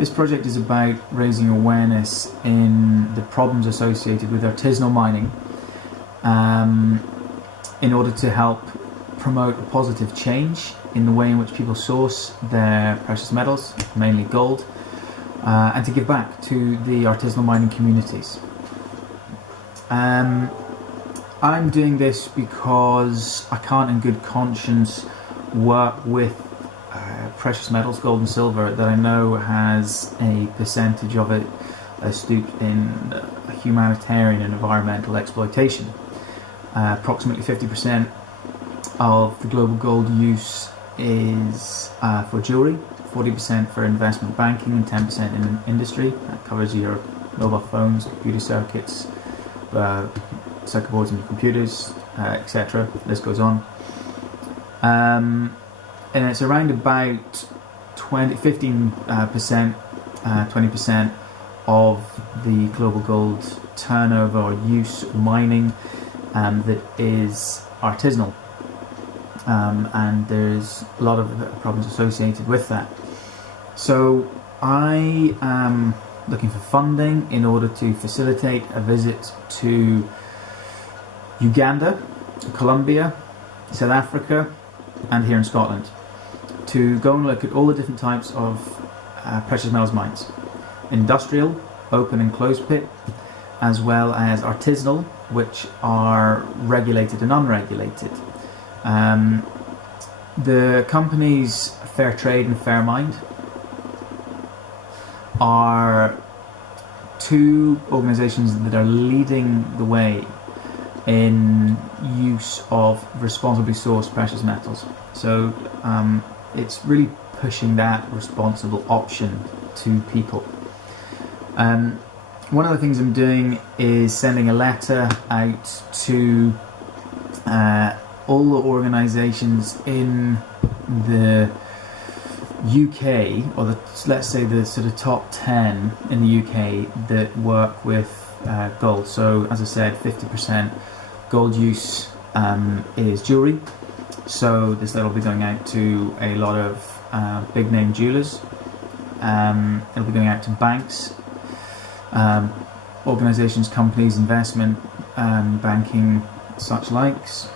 This project is about raising awareness in the problems associated with artisanal mining in order to help promote a positive change in the way in which people source their precious metals, mainly gold, and to give back to the artisanal mining communities. I'm doing this because I can't in good conscience work with precious metals, gold and silver, that I know has a percentage of it stooped in humanitarian and environmental exploitation. Approximately 50% of the global gold use is for jewellery, 40% for investment banking and 10% in industry. That covers your mobile phones, computer circuits, circuit boards in your computers, etc. This goes on. And it's around about 15%, 20% of the global gold turnover or use mining that is artisanal. And there's a lot of problems associated with that. So I am looking for funding in order to facilitate a visit to Uganda, Colombia, South Africa, and here in Scotland, to go and look at all the different types of precious metals mines. Industrial, open and closed pit, as well as artisanal, which are regulated and unregulated. The companies Fairtrade and Fairmined are two organisations that are leading the way in use of responsibly sourced precious metals. So it's really pushing that responsible option to people. One of the things I'm doing is sending a letter out to all the organisations in the UK, or let's say the sort of top 10 in the UK that work with gold. So as I said, 50% gold use is jewellery. So this letter will be going out to a lot of big name jewellers. It'll be going out to banks, organisations, companies, investment, banking, such likes,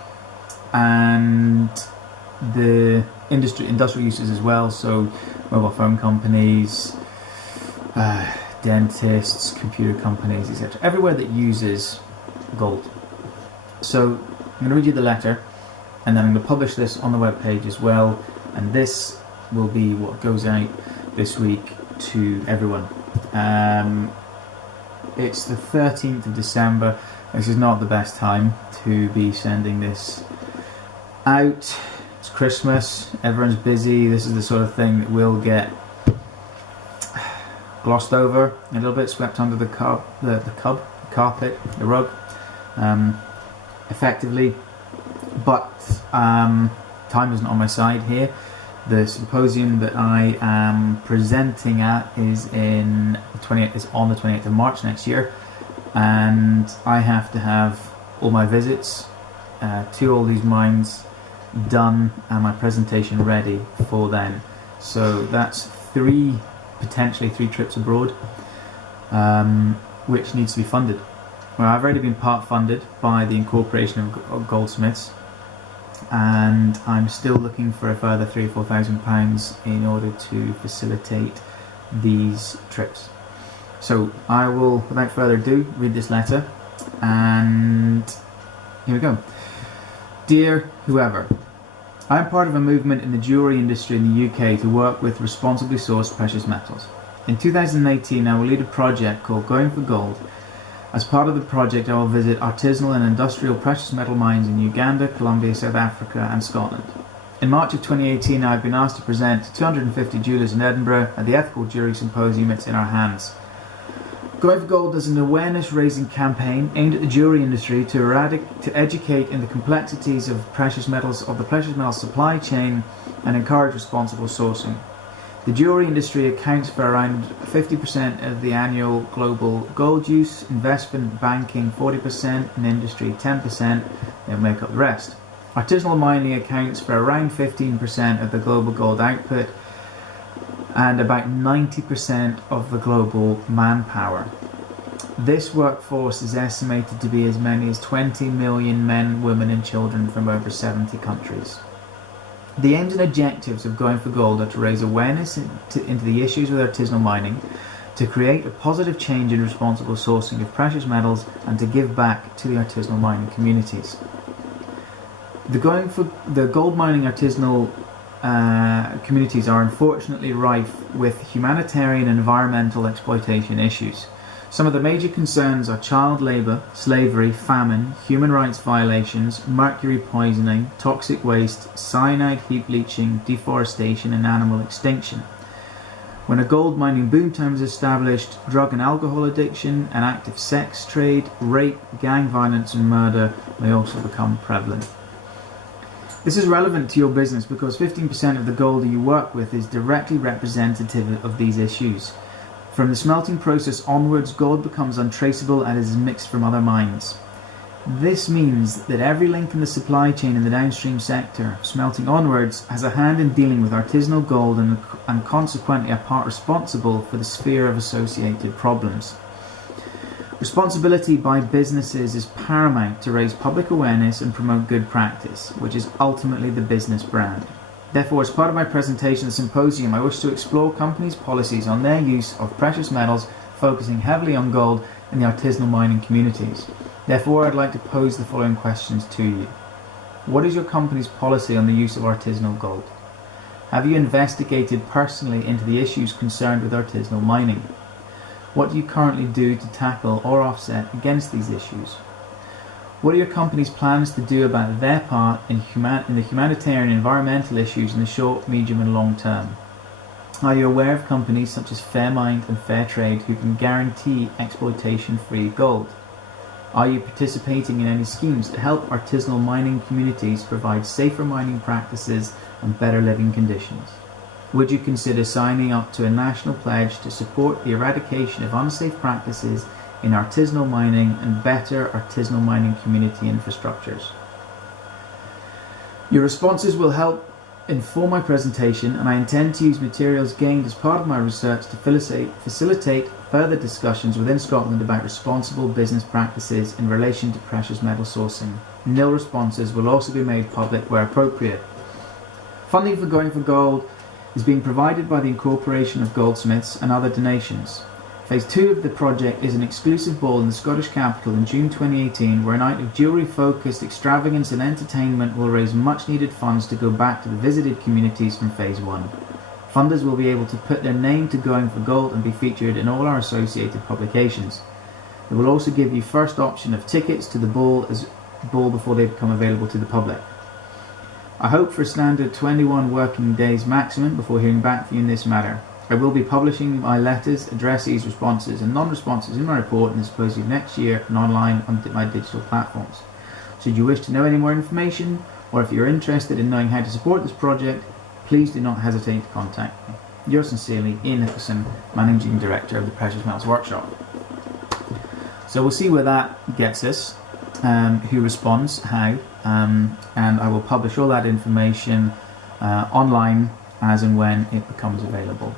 and the industrial uses as well. So mobile phone companies, dentists, computer companies, etc. Everywhere that uses gold. So I'm going to read you the letter, and then I'm going to publish this on the webpage as well, and this will be what goes out this week to everyone. It's the 13th of December. This is not the best time to be sending this out. It's Christmas, everyone's busy. This is the sort of thing that will get glossed over a little bit, swept under the carpet, the rug, effectively. But time isn't on my side here. The symposium that I am presenting at is on the 28th of March next year, and I have to have all my visits to all these mines done and my presentation ready for then. So that's potentially three trips abroad, which needs to be funded. Well, I've already been part funded by the Incorporation of Goldsmiths, and I'm still looking for a further £3,000 or £4,000 in order to facilitate these trips. So I will, without further ado, read this letter, and here we go. Dear whoever, I am part of a movement in the jewellery industry in the UK to work with responsibly sourced precious metals. In 2018 I will lead a project called Going for Gold. As part of the project I will visit artisanal and industrial precious metal mines in Uganda, Colombia, South Africa and Scotland. In March of 2018 I have been asked to present to 250 jewellers in Edinburgh at the Ethical Jewellery Symposium It's in Our Hands. Going for Gold is an awareness-raising campaign aimed at the jewellery industry to educate in the complexities of the precious metals supply chain and encourage responsible sourcing. The jewellery industry accounts for around 50% of the annual global gold use, investment banking 40%, and industry 10%, they'll make up the rest. Artisanal mining accounts for around 15% of the global gold output, and about 90% of the global manpower. This workforce is estimated to be as many as 20 million men, women and children from over 70 countries. The aims and objectives of Going for Gold are to raise awareness into the issues with artisanal mining, to create a positive change in responsible sourcing of precious metals, and to give back to the artisanal mining communities. The gold mining artisanal communities are unfortunately rife with humanitarian and environmental exploitation issues. Some of the major concerns are child labour, slavery, famine, human rights violations, mercury poisoning, toxic waste, cyanide heap leaching, deforestation and animal extinction. When a gold mining boom time is established, drug and alcohol addiction, an active sex trade, rape, gang violence and murder may also become prevalent. This is relevant to your business because 15% of the gold you work with is directly representative of these issues. From the smelting process onwards, gold becomes untraceable and is mixed from other mines. This means that every link in the supply chain in the downstream sector, smelting onwards, has a hand in dealing with artisanal gold and consequently a part responsible for the sphere of associated problems. Responsibility by businesses is paramount to raise public awareness and promote good practice, which is ultimately the business brand. Therefore, as part of my presentation at the symposium, I wish to explore companies' policies on their use of precious metals, focusing heavily on gold in the artisanal mining communities. Therefore, I'd like to pose the following questions to you. What is your company's policy on the use of artisanal gold? Have you investigated personally into the issues concerned with artisanal mining? What do you currently do to tackle or offset against these issues? What are your company's plans to do about their part in the humanitarian and environmental issues in the short, medium and long term? Are you aware of companies such as Fairmined and Fairtrade who can guarantee exploitation-free gold? Are you participating in any schemes to help artisanal mining communities provide safer mining practices and better living conditions? Would you consider signing up to a national pledge to support the eradication of unsafe practices in artisanal mining and better artisanal mining community infrastructures? Your responses will help inform my presentation, and I intend to use materials gained as part of my research to facilitate further discussions within Scotland about responsible business practices in relation to precious metal sourcing. Nil responses will also be made public where appropriate. Funding for Going for Gold is being provided by the Incorporation of Goldsmiths and other donations. Phase 2 of the project is an exclusive ball in the Scottish capital in June 2018 where a night of jewellery-focused extravagance and entertainment will raise much-needed funds to go back to the visited communities from Phase 1. Funders will be able to put their name to Going for Gold and be featured in all our associated publications. It will also give you first option of tickets to the ball before they become available to the public. I hope for a standard 21 working days maximum before hearing back from you in this matter. I will be publishing my letters, addressees, responses and non-responses in my report in the symposium next year and online on my digital platforms. Should you wish to know any more information, or if you're interested in knowing how to support this project, please do not hesitate to contact me. Yours sincerely, Ian Nicholson, Managing Director of the Precious Metals Workshop. So we'll see where that gets us, who responds, how, and I will publish all that information online as and when it becomes available.